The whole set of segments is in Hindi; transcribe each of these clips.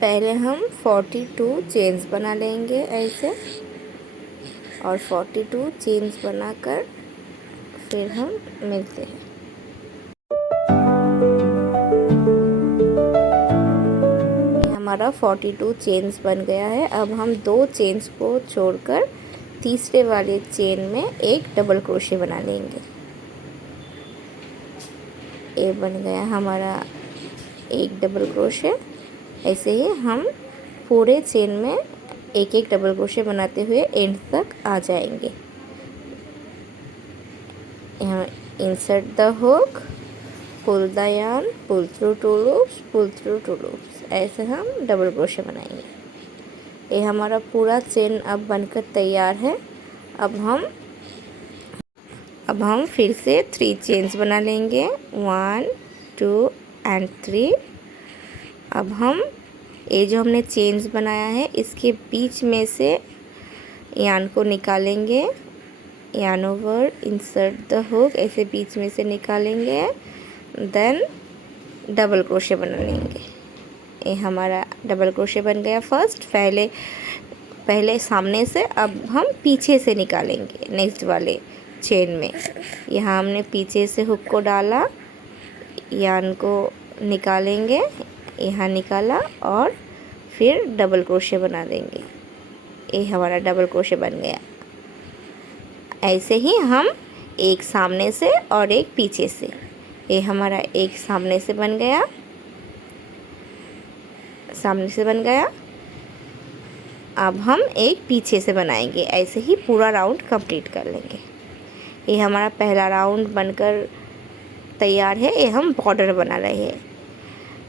पहले हम 42 चेन्स बना लेंगे ऐसे, और 42 चेन्स बनाकर फिर हम मिलते हैं। हमारा 42 चेन्स बन गया है। अब हम 2 चेन्स को छोड़कर तीसरे वाले चेन में एक डबल क्रोशे बना लेंगे। ये बन गया हमारा एक डबल क्रोशे। ऐसे ही हम पूरे चेन में एक एक डबल क्रोशे बनाते हुए एंड तक आ जाएंगे। यहाँ insert the hook, pull the yarn, pull through two loops, pull through two loops, ऐसे हम डबल क्रोशे बनाएंगे। ये हमारा पूरा चेन अब बनकर तैयार है। अब हम फिर से 3 चेन्स बना लेंगे, 1 2 एंड 3। अब हम ये जो हमने चेन्स बनाया है इसके बीच में से यार्न को निकालेंगे, yarn over, insert the hook, ऐसे बीच में से निकालेंगे, देन डबल क्रोशे बना लेंगे। ये हमारा डबल क्रोशे बन गया फर्स्ट, पहले सामने से। अब हम पीछे से निकालेंगे नेक्स्ट वाले चेन में। यहाँ हमने पीछे से हुक को डाला, यार्न को निकालेंगे, यहाँ निकाला और फिर डबल क्रोशे बना देंगे। ये हमारा डबल क्रोशे बन गया। ऐसे ही हम एक सामने से और एक पीछे से। ये हमारा एक सामने से बन गया, सामने से बन गया। अब हम एक पीछे से बनाएंगे। ऐसे ही पूरा राउंड कंप्लीट कर लेंगे। ये हमारा पहला राउंड बनकर तैयार है। ये हम बॉर्डर बना रहे हैं।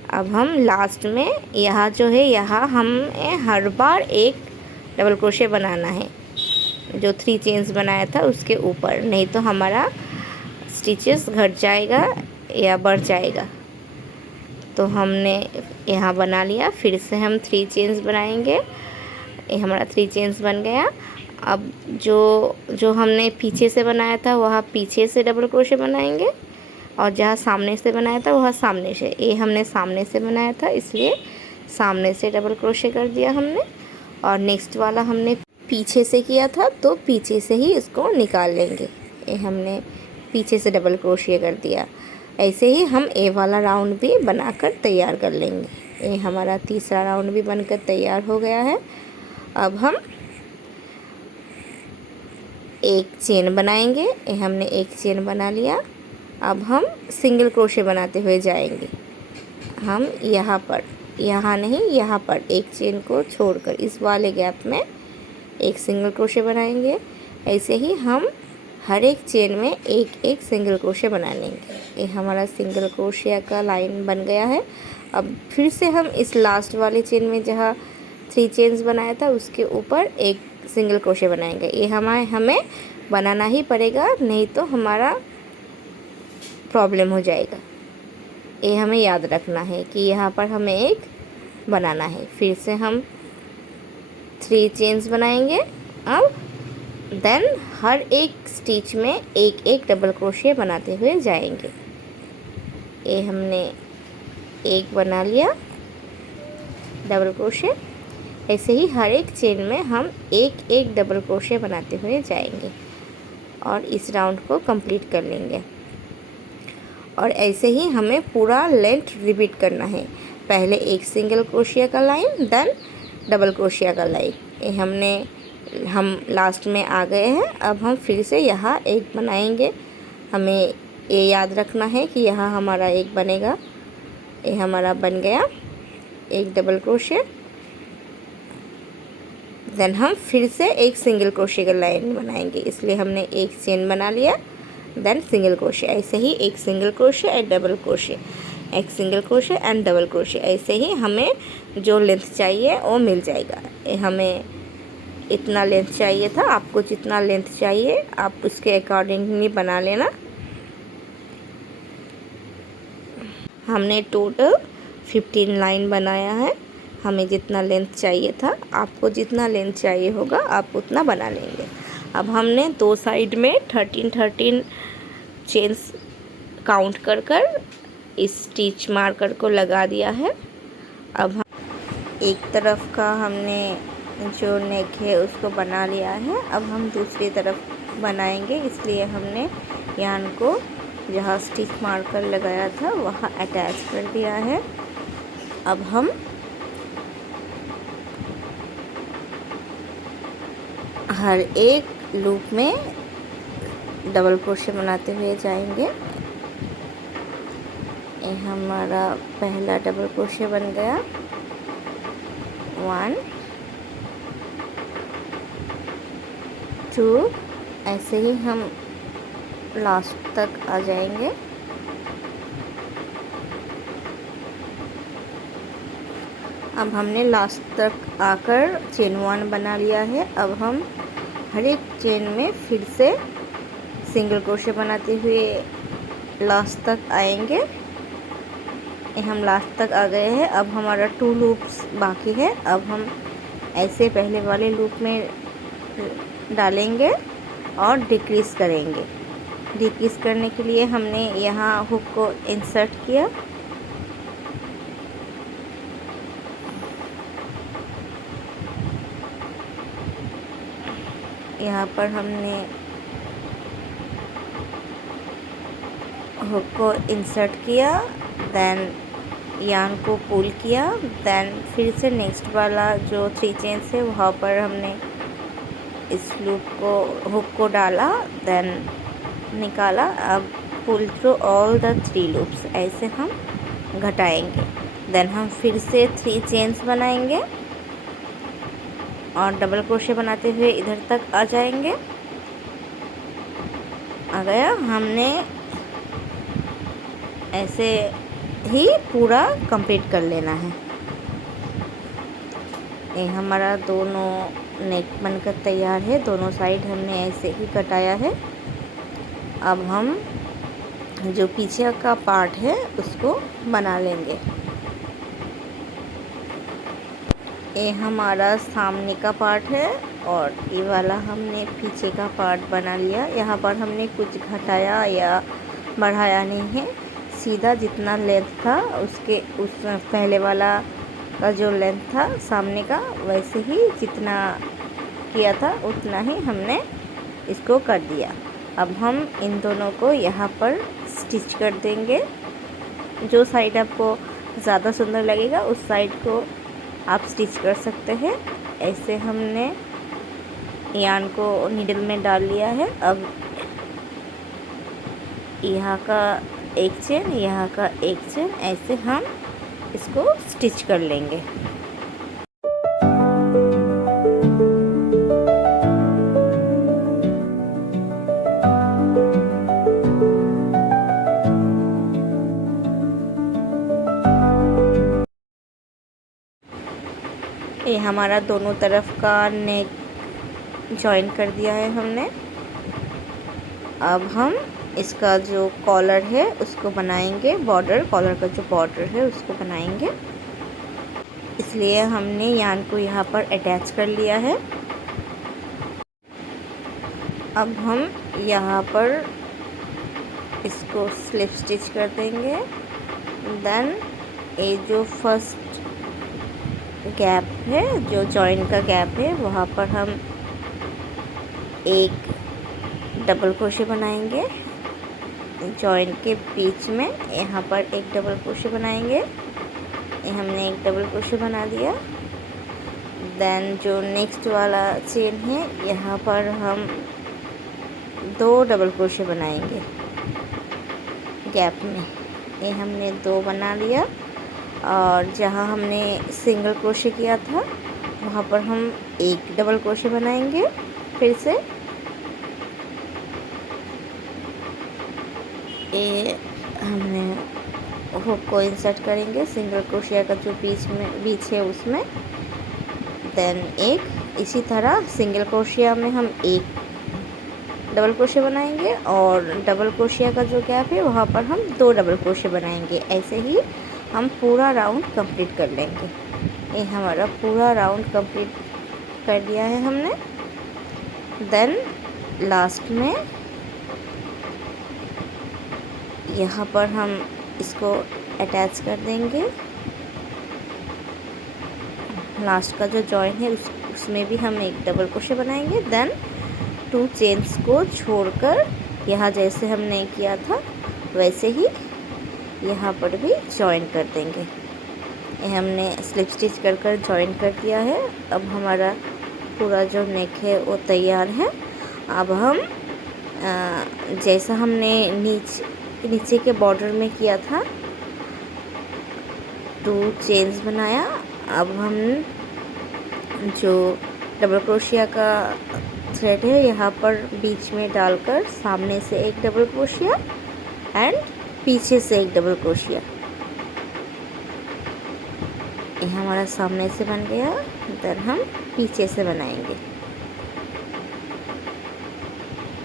अब हम लास्ट में यहाँ जो है, यहाँ हमें हर बार एक डबल क्रोशे बनाना है जो 3 चेन्स बनाया था उसके ऊपर, नहीं तो हमारा स्टिचेस घट जाएगा या बढ़ जाएगा। तो हमने यहाँ बना लिया। फिर से हम 3 चेन्स बनाएंगे। ये हमारा 3 चेन्स बन गया। अब जो हमने पीछे से बनाया था वहाँ पीछे से डबल क्रोशे बनाएंगे, और जहाँ सामने से बनाया था वहाँ सामने से। ये हमने सामने से बनाया था इसलिए सामने से डबल क्रोशे कर दिया हमने, और नेक्स्ट वाला हमने पीछे से किया था तो पीछे से ही इसको निकाल लेंगे। ये हमने पीछे से डबल क्रोशे कर दिया। ऐसे ही हम ए वाला राउंड भी बनाकर तैयार कर लेंगे। ये हमारा तीसरा राउंड भी बनकर तैयार हो गया है। अब हम एक चेन बनाएंगे। ये हमने एक चेन बना लिया। अब हम सिंगल क्रोशे बनाते हुए जाएंगे। हम यहाँ पर, यहाँ नहीं, यहाँ पर एक चेन को छोड़कर इस वाले गैप में एक सिंगल क्रोशे बनाएंगे। ऐसे ही हम हर एक चेन में एक एक सिंगल क्रोशे बना लेंगे। ये हमारा सिंगल क्रोशिया का लाइन बन गया है। अब फिर से हम इस लास्ट वाले चेन में जहाँ 3 चेन्स बनाया था उसके ऊपर एक सिंगल क्रोशे बनाएंगे। ये हमें बनाना ही पड़ेगा, नहीं तो हमारा प्रॉब्लम हो जाएगा। ये हमें याद रखना है कि यहाँ पर हमें एक बनाना है। फिर से हम 3 चेन्स बनाएंगे। अब देन हर एक स्टिच में एक एक डबल क्रोशे बनाते हुए जाएंगे। ये हमने एक बना लिया डबल क्रोशे। ऐसे ही हर एक चेन में हम एक एक डबल क्रोशे बनाते हुए जाएंगे और इस राउंड को कंप्लीट कर लेंगे। और ऐसे ही हमें पूरा लेंथ रिपीट करना है। पहले एक सिंगल क्रोशिया का लाइन, देन डबल क्रोशिया का लाइन। हम लास्ट में आ गए हैं। अब हम फिर से यहाँ एक बनाएंगे। हमें ये याद रखना है कि यहाँ हमारा एक बनेगा। ये हमारा बन गया एक डबल क्रोशिया। देन हम फिर से एक सिंगल क्रोशिया का लाइन बनाएंगे, इसलिए हमने एक चेन बना लिया, देन सिंगल क्रोशिया। ऐसे ही एक सिंगल क्रोशिया एंड डबल क्रोशिया, एक सिंगल क्रोशिया एंड डबल क्रोशिया। ऐसे ही हमें जो लेंथ चाहिए वो मिल जाएगा। हमें इतना लेंथ चाहिए था, आपको जितना लेंथ चाहिए आप उसके अकॉर्डिंगली बना लेना। हमने टोटल 15 लाइन बनाया है। हमें जितना लेंथ चाहिए था, आपको जितना लेंथ चाहिए होगा आप उतना बना लेंगे। अब हमने 2 साइड में 13 चेन्स काउंट कर इस स्टिच मार्कर को लगा दिया है। अब एक तरफ का हमने जो नेक है उसको बना लिया है। अब हम दूसरी तरफ बनाएंगे, इसलिए हमने यान को जहाँ स्टिच मार्कर लगाया था वहाँ अटैच कर दिया है। अब हम हर एक लूप में डबल क्रोशे बनाते हुए जाएंगे। ये हमारा पहला डबल क्रोशे बन गया, 1 2, ऐसे ही हम लास्ट तक आ जाएंगे। अब हमने लास्ट तक आकर चेन 1 बना लिया है। अब हम हर एक चेन में फिर से सिंगल क्रोशे बनाते हुए लास्ट तक आएंगे। हम लास्ट तक आ गए हैं। अब हमारा 2 लूप्स बाकी है। अब हम ऐसे पहले वाले लूप में डालेंगे और डिक्रीज़ करेंगे। डिक्रीज़ करने के लिए हमने यहाँ हुक को इंसर्ट किया, यहाँ पर हमने हुक को इंसर्ट किया, देन यान को पुल किया, देन फिर से नेक्स्ट वाला जो 3 चेन्स है वहाँ पर हमने इस लूप को हुक को डाला, देन निकाला। अब pull through all the 3 loops, ऐसे हम घटाएंगे। देन हम फिर से 3 चेन्स बनाएंगे और डबल क्रोशे बनाते हुए इधर तक आ जाएंगे। आ गया। हमने ऐसे ही पूरा कंप्लीट कर लेना है। ये हमारा दोनों नेक बनकर तैयार है। दोनों साइड हमने ऐसे ही कटाया है। अब हम जो पीछे का पार्ट है उसको बना लेंगे। ये हमारा सामने का पार्ट है और ये वाला हमने पीछे का पार्ट बना लिया। यहाँ पर हमने कुछ घटाया या बढ़ाया नहीं है, सीधा जितना लेंथ था उसके उस पहले वाला का जो लेंथ था सामने का, वैसे ही जितना किया था उतना ही हमने इसको कर दिया। अब हम इन दोनों को यहाँ पर स्टिच कर देंगे। जो साइड आपको ज़्यादा सुंदर लगेगा उस साइड को आप स्टिच कर सकते हैं। ऐसे हमने यान को नीडल में डाल लिया है। अब यहाँ का एक चेन, यहाँ का एक चेन, ऐसे हम इसको स्टिच कर लेंगे। ये हमारा दोनों तरफ का नेक जॉइन कर दिया है हमने। अब हम इसका जो कॉलर है उसको बनाएंगे, बॉर्डर, कॉलर का जो बॉर्डर है उसको बनाएंगे। इसलिए हमने यान को यहाँ पर अटैच कर लिया है। अब हम यहाँ पर इसको स्लिप स्टिच कर देंगे। देन ये जो फर्स्ट गैप है, जो जॉइन का गैप है, वहाँ पर हम एक डबल क्रोशे बनाएंगे। जॉइन के बीच में यहाँ पर एक डबल क्रोशे बनाएंगे। ये हमने एक डबल क्रोशे बना दिया। देन जो नेक्स्ट वाला चेन है यहाँ पर हम 2 डबल क्रोशे बनाएंगे गैप में। ये हमने 2 बना लिया और जहाँ हमने सिंगल क्रोशे किया था वहाँ पर हम एक डबल क्रोशे बनाएंगे। फिर से ये हमने हुक को इंसर्ट करेंगे सिंगल क्रोशिया का जो बीच है उसमें। देन एक इसी तरह सिंगल क्रोशिया में हम एक डबल क्रोशे बनाएंगे और डबल क्रोशिया का जो गैप है वहाँ पर हम 2 डबल क्रोशे बनाएंगे। ऐसे ही हम पूरा राउंड कंप्लीट कर लेंगे। ये हमारा पूरा राउंड कंप्लीट कर दिया है हमने। देन लास्ट में यहाँ पर हम इसको अटैच कर देंगे। लास्ट का जो जॉइन है उसमें भी हम एक डबल क्रोशे बनाएंगे। देन 2 चेन्स को छोड़कर यहाँ जैसे हमने किया था वैसे ही यहाँ पर भी जॉइन कर देंगे। ये हमने स्लिप स्टिच कर कर जॉइन कर दिया है। अब हमारा पूरा जो नेक है वो तैयार है। अब हम जैसा हमने नीचे के बॉर्डर में किया था 2 चेन्स बनाया। अब हम जो डबल क्रोशिया का थ्रेड है यहाँ पर बीच में डालकर सामने से एक डबल क्रोशिया एंड पीछे से एक डबल क्रोशिया, ये हमारा सामने से बन गया। देन हम पीछे से बनाएंगे,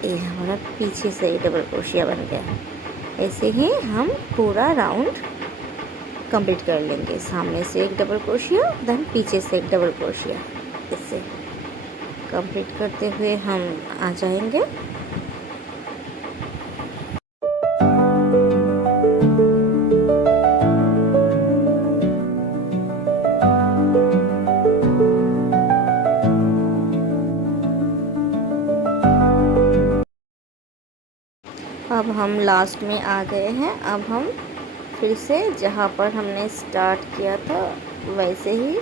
ये हमारा पीछे से एक डबल क्रोशिया बन गया। ऐसे ही हम पूरा राउंड कंप्लीट कर लेंगे। सामने से एक डबल क्रोशिया देन पीछे से एक डबल क्रोशिया, इससे कंप्लीट करते हुए हम आ जाएंगे। अब हम लास्ट में आ गए हैं। अब हम फिर से जहाँ पर हमने स्टार्ट किया था वैसे ही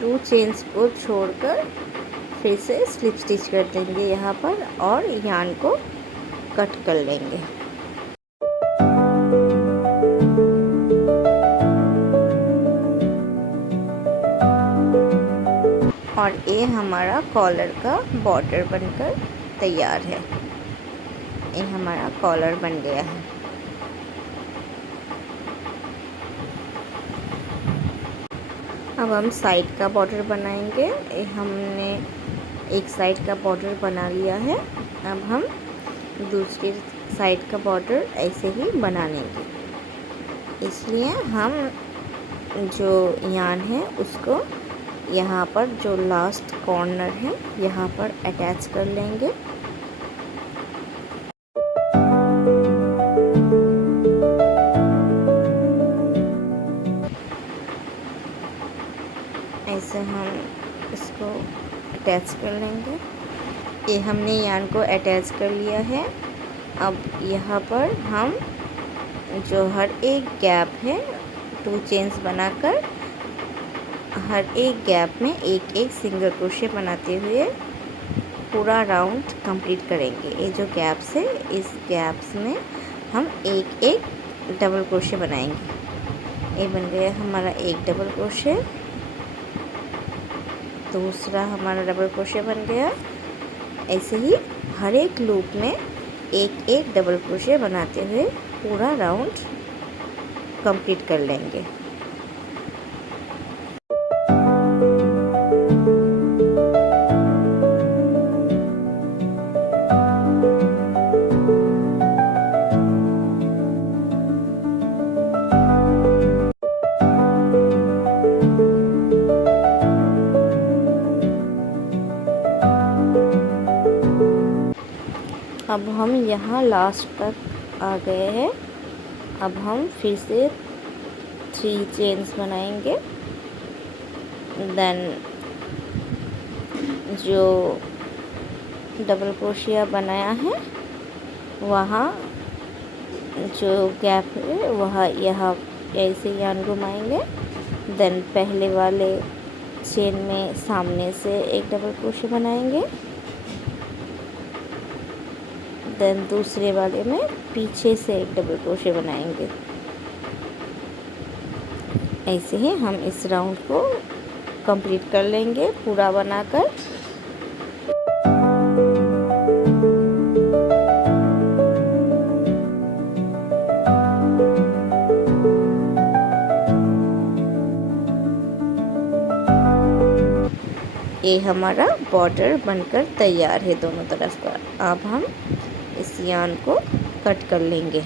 2 चेन्स को छोड़कर फिर से स्लिप स्टिच कर देंगे यहाँ पर और यार्न को कट कर लेंगे। और ये हमारा कॉलर का बॉर्डर बनकर तैयार है। ये हमारा कॉलर बन गया है। अब हम साइड का बॉर्डर बनाएंगे। हमने एक साइड का बॉर्डर बना लिया है। अब हम दूसरी साइड का बॉर्डर ऐसे ही बना लेंगे। इसलिए हम जो यार्न है उसको यहाँ पर जो लास्ट कॉर्नर है यहाँ पर अटैच कर लेंगे। ऐसे हम इसको अटैच कर लेंगे। ये हमने यार्न को अटैच कर लिया है। अब यहाँ पर हम जो हर एक गैप है 2 चेन्स बनाकर हर एक गैप में एक एक सिंगल क्रोशे बनाते हुए पूरा राउंड कंप्लीट करेंगे। ये जो गैप्स है इस गैप्स में हम एक एक डबल क्रोशे बनाएंगे। ये बन गया हमारा एक डबल क्रोशे, दूसरा हमारा डबल क्रोशे बन गया। ऐसे ही हर एक लूप में एक एक डबल क्रोशे बनाते हुए पूरा राउंड कंप्लीट कर लेंगे। अब हम यहाँ लास्ट तक आ गए हैं। अब हम फिर से 3 चेन्स बनाएंगे। देन जो डबल क्रोशिया बनाया है वहाँ जो गैप है वहाँ यहाँ ऐसे यार्न घुमाएंगे। देन पहले वाले चेन में सामने से एक डबल क्रोशिया बनाएंगे। देन दूसरे वाले में पीछे से एक डबल क्रोशे बनाएंगे। ऐसे ही हम इस राउंड को कंप्लीट कर लेंगे पूरा बनाकर। ये हमारा बॉर्डर बनकर तैयार है दोनों तरफ का। अब हम इस यार्न को कट कर लेंगे।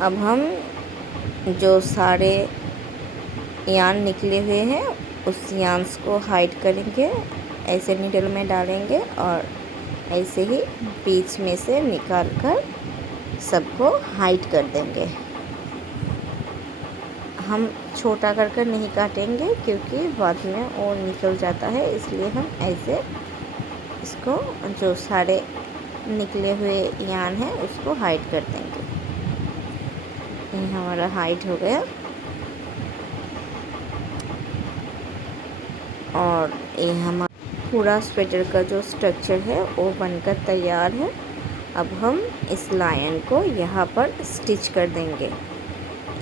अब हम जो सारे यार्न निकले हुए हैं उस यांस को हाइड करेंगे, ऐसे नीडल में डालेंगे और ऐसे ही बीच में से निकाल कर सबको हाइड कर देंगे। हम छोटा कर नहीं काटेंगे क्योंकि बाद में वो निकल जाता है, इसलिए हम ऐसे इसको जो सारे निकले हुए यान है उसको हाइड कर देंगे। ये हमारा हाइड हो गया और ये हमारा पूरा स्वेटर का जो स्ट्रक्चर है वो बनकर तैयार है। अब हम इस लायन को यहाँ पर स्टिच कर देंगे।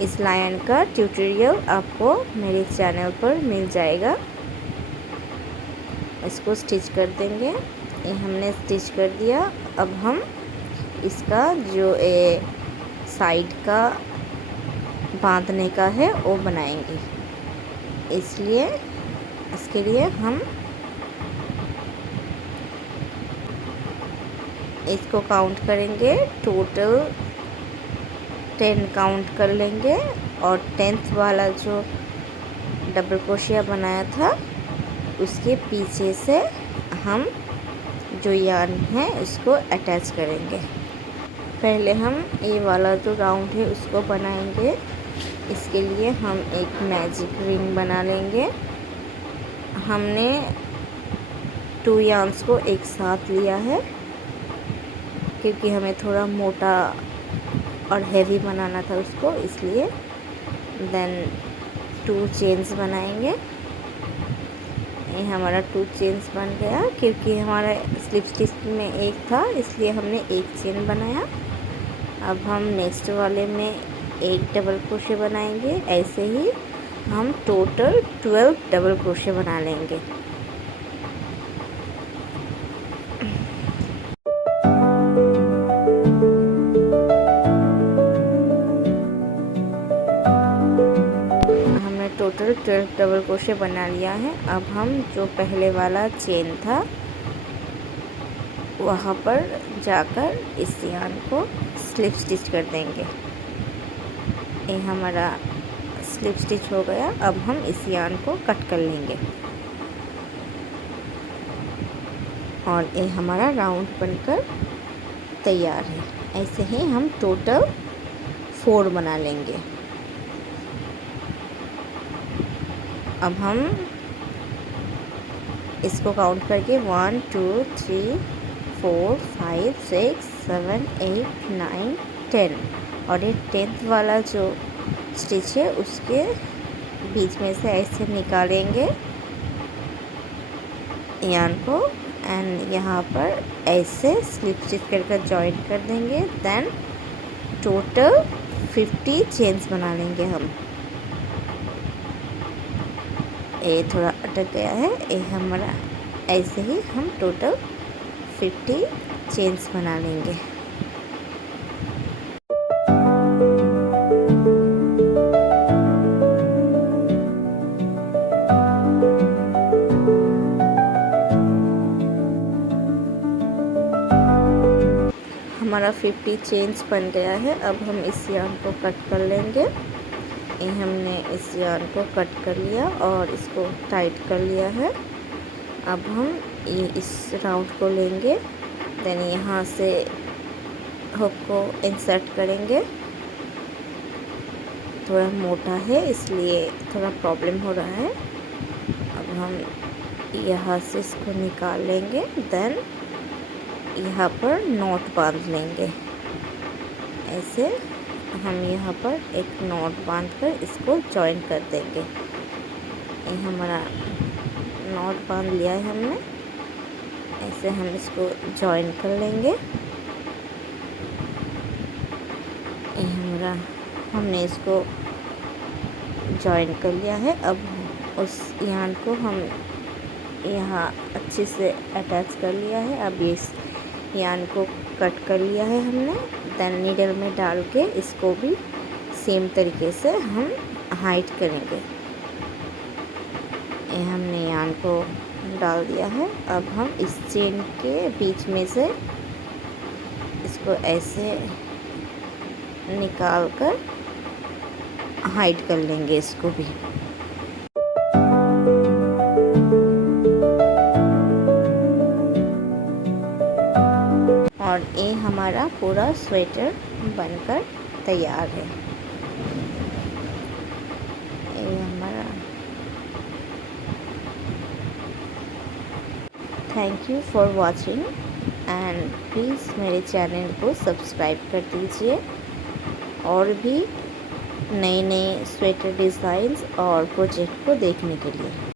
इस लायन का ट्यूटोरियल आपको मेरे चैनल पर मिल जाएगा। इसको स्टिच कर देंगे। ये हमने स्टिच कर दिया। अब हम इसका जो साइड का बांधने का है वो बनाएंगे। इसलिए इसके लिए हम इसको काउंट करेंगे। टोटल 10 काउंट कर लेंगे और 10th वाला जो डबल क्रोशिया बनाया था उसके पीछे से हम जो यार्न है उसको अटैच करेंगे। पहले हम ये वाला जो राउंड है उसको बनाएंगे। इसके लिए हम एक मैजिक रिंग बना लेंगे। हमने 2 यार्न्स को एक साथ लिया है क्योंकि हमें थोड़ा मोटा और हैवी बनाना था उसको, इसलिए देन 2 चेन्स बनाएंगे। ये हमारा 2 चेन्स बन गया क्योंकि हमारा स्लिप स्टिच में एक था, इसलिए हमने एक चेन बनाया। अब हम नेक्स्ट वाले में एक डबल क्रोशे बनाएंगे। ऐसे ही हम टोटल 12 डबल क्रोशे बना लेंगे। टोटल 12 डबल क्रोशे बना लिया है। अब हम जो पहले वाला चेन था वहाँ पर जाकर इस यार्न को स्लिप स्टिच कर देंगे। ये हमारा स्लिप स्टिच हो गया। अब हम इस यार्न को कट कर लेंगे और ये हमारा राउंड बनकर तैयार है। ऐसे ही हम टोटल 4 बना लेंगे। अब हम इसको काउंट करके 1 2 3 4 5 6 7 8 9 10 और ये 10th वाला जो स्टिच है उसके बीच में से ऐसे निकालेंगे यार्न को एंड यहाँ पर ऐसे स्लिप स्टिच कर जॉइन कर देंगे। देन टोटल 50 चेन्स बना लेंगे हम। ये थोड़ा अटक गया है। ये हमारा ऐसे ही हम टोटल 50 चेन्स बना लेंगे। हमारा 50 चेन्स बन गया है। अब हम इस यार्न को कट कर लेंगे। ये हमने इस यार्न को कट कर लिया और इसको टाइट कर लिया है। अब हम ये इस राउंड को लेंगे। देन यहाँ से हुक को इंसर्ट करेंगे। थोड़ा मोटा है इसलिए थोड़ा प्रॉब्लम हो रहा है। अब हम यहाँ से इसको निकाल लेंगे। देन यहाँ पर नॉट बांध लेंगे। ऐसे हम यहाँ पर एक नॉट बांधकर इसको जॉइन कर देंगे। ये हमारा नॉट बांध लिया है हमने। ऐसे हम इसको जॉइन कर लेंगे। ये हमारा हमने इसको जॉइन कर लिया है। अब उस यार्न को हम यहाँ अच्छे से अटैच कर लिया है। अब इस यार्न को कट कर लिया है हमने। देन नीडल में डाल के इसको भी सेम तरीके से हम हाइड करेंगे। ये हमने यार्न को डाल दिया है। अब हम इस चेन के बीच में से इसको ऐसे निकाल कर हाइड कर लेंगे इसको भी। और ये हमारा पूरा स्वेटर बनकर तैयार है। ये हमारा। Thank you for watching and please मेरे चैनल को सब्सक्राइब कर दीजिए और भी नए नए स्वेटर डिज़ाइंस और प्रोजेक्ट को देखने के लिए।